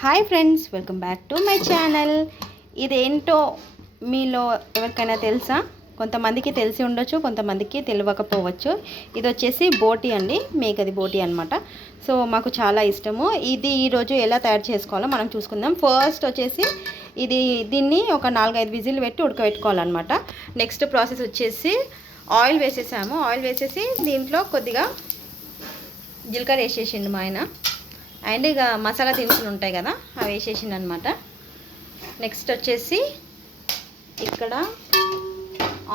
Hi friends, welcome back to my channel. ఇదేంటో మీలో ఎవరికైనా తెలుసా? కొంతమందికి తెలిసి ఉండొచ్చు, కొంతమందికి తెలియకపోవచ్చు. ఇది వచ్చేసి బోటి అండి, మేకది బోటి అనమాట. సో మాకు చాలా ఇష్టము. ఇది ఈరోజు ఎలా తయారు చేసుకోవాలో మనం చూసుకుందాం. ఫస్ట్ వచ్చేసి దీన్ని ఒక 4-5 విజిల్ పెట్టి ఉడకబెట్టుకోవాలన్నమాట. నెక్స్ట్ ప్రాసెస్ వచ్చేసి ఆయిల్ వేసేసాము. ఆయిల్ వేసేసి దీంట్లో కొద్దిగా జీలకర్ర వేసేసిండు మా ఆయన. అండ్ ఇక మసాలా దినుసులు ఉంటాయి కదా, అవి వేసేసిండు అనమాట. నెక్స్ట్ వచ్చేసి ఇక్కడ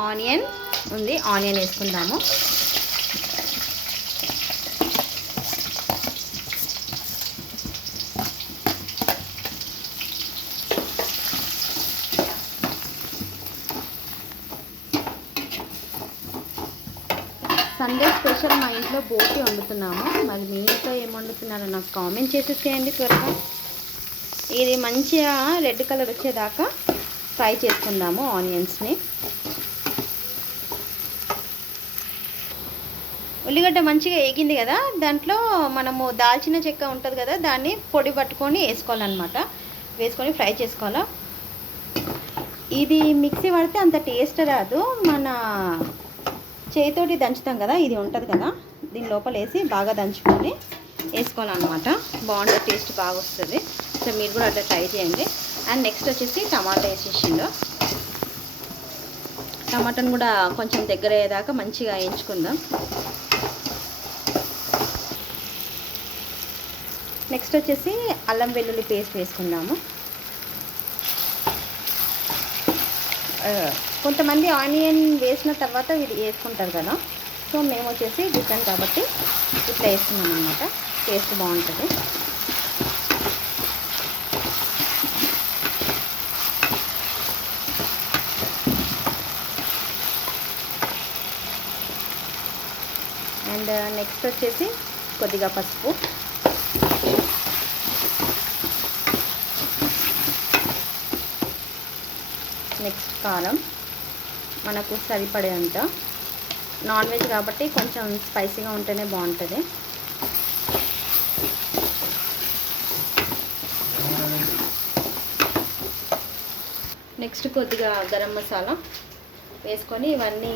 ఆనియన్ ఉంది, ఆనియన్ వేసుకుందాము. సండే స్పెషల్ మా ఇంట్లో బోటి వండుతున్నాము. మరి మీ ఇంట్లో ఏం వండుతున్నారో నాకు కామెంట్ చేసేసేయండి త్వరగా. ఇది మంచిగా రెడ్ కలర్ వచ్చేదాకా ఫ్రై చేసుకుందాము ఆనియన్స్ని. ఉల్లిగడ్డ మంచిగా వేగింది కదా, దాంట్లో మనము దాల్చిన చెక్క ఉంటుంది కదా, దాన్ని పొడి పట్టుకొని వేసుకోవాలన్నమాట. వేసుకొని ఫ్రై చేసుకోవాలా. ఇది మిక్సీ పడితే అంత టేస్ట్ రాదు, మన చేతితోటి దంచుతాం కదా, ఇది ఉంటుంది కదా, దీని లోపల వేసి బాగా దంచుకొని వేసుకోవాలన్నమాట. బాగుంటుంది, టేస్ట్ బాగా వస్తుంది. సో మీరు కూడా అట్లా ట్రై చేయండి. అండ్ నెక్స్ట్ వచ్చేసి టమాటా వేసేసిండు. టమాటాను కూడా కొంచెం దగ్గర అయ్యేదాకా మంచిగా వేయించుకుందాం. నెక్స్ట్ వచ్చేసి అల్లం వెల్లుల్లి పేస్ట్ వేసుకుందాము. కొంతమంది ఆనియన్ వేసిన తర్వాత ఇది వేసుకుంటారు కదా, సో మేము వచ్చేసి డిఫరెంట్ కాబట్టి ఇట్లా వేస్తున్నాం అన్నమాట. టేస్ట్ బాగుంటుంది. అండ్ నెక్స్ట్ వచ్చేసి కొద్దిగా పసుపు, నెక్స్ట్ కారం మనకు సరిపడేంత. నాన్ వెజ్ కాబట్టి కొంచెం స్పైసీగా ఉంటేనే బాగుంటుంది. నెక్స్ట్ కొద్దిగా గరం మసాలా వేసుకొని ఇవన్నీ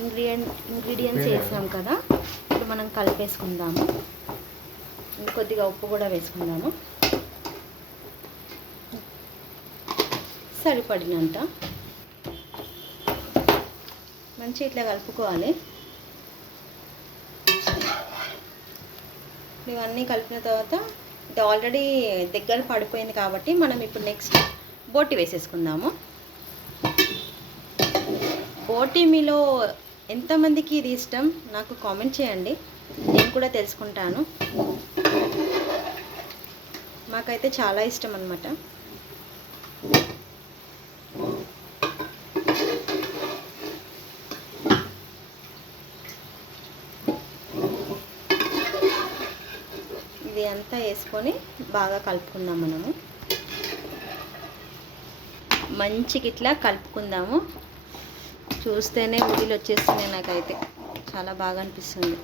ఇంగ్రీడియంట్స్ వేసాం కదా, ఇప్పుడు మనం కలిపేసుకుందాము. కొద్దిగా ఉప్పు కూడా వేసుకుందాము, సరిపడినంత. మంచి ఇట్లా కలుపుకోవాలి. ఇవన్నీ కలిపిన తర్వాత ఇది ఆల్రెడీ దగ్గర పడిపోయింది కాబట్టి మనం ఇప్పుడు నెక్స్ట్ బోటి వేసేసుకుందాము. బోటి మీలో ఎంతమందికి ఇది ఇష్టం నాకు కామెంట్ చేయండి, నేను కూడా తెలుసుకుంటాను. మాకైతే చాలా ఇష్టం అన్నమాట. ఇది అంతా వేసుకొని బాగా కలుపుకుందాం. మనము మంచిగా ఇట్లా కలుపుకుందాము. చూస్తేనే ఊరిలో వచ్చేస్తున్నాయి, నాకైతే చాలా బాగా అనిపిస్తుంది.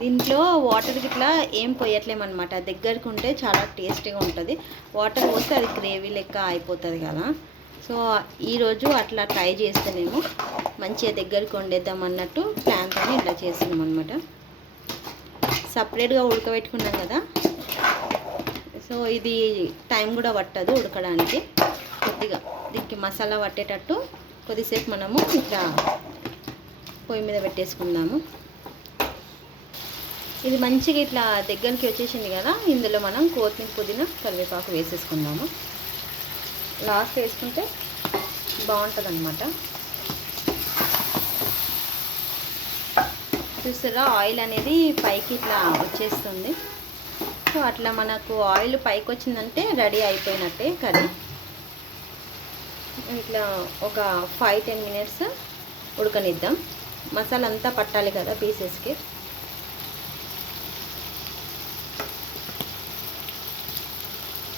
దీంట్లో వాటర్ ఇట్లా ఏం పోయట్లేమన్నమాట. దగ్గరికి ఉంటే చాలా టేస్టీగా ఉంటుంది. వాటర్ పోస్తే అది గ్రేవీ లెక్క అయిపోతుంది కదా. సో ఈరోజు అట్లా ట్రై చేస్తేనేమో మంచిగా దగ్గరికి వండేద్దాం అన్నట్టు ప్లాన్తో ఇట్లా చేస్తున్నాం అనమాట. సపరేట్గా ఉడకబెట్టుకున్నాం కదా, సో ఇది టైం కూడా పట్టదు ఉడకడానికి. కొద్దిగా దీనికి మసాలా పట్టేటట్టు కొద్దిసేపు మనము ఇట్లా పొయ్యి మీద పెట్టేసుకుందాము. ఇది మంచిగా ఇట్లా దగ్గరికి వచ్చేసింది కదా, ఇందులో మనం కొత్తిమీర, పుదీనా, కరివేపాకు వేసేసుకుందాము. లాస్ట్ వేసుకుంటే బాగుంటుంది అన్నమాట. చూస్తారా, ఆయిల్ అనేది పైకి ఇట్లా వచ్చేస్తుంది. సో అట్లా మనకు ఆయిల్ పైకి వచ్చిందంటే రెడీ అయిపోయినట్టే కర్రీ. ఇట్లా ఒక 5-10 మినిట్స్ ఉడకనిద్దాం. మసాలా అంతా పట్టాలి కదా పీసెస్కి.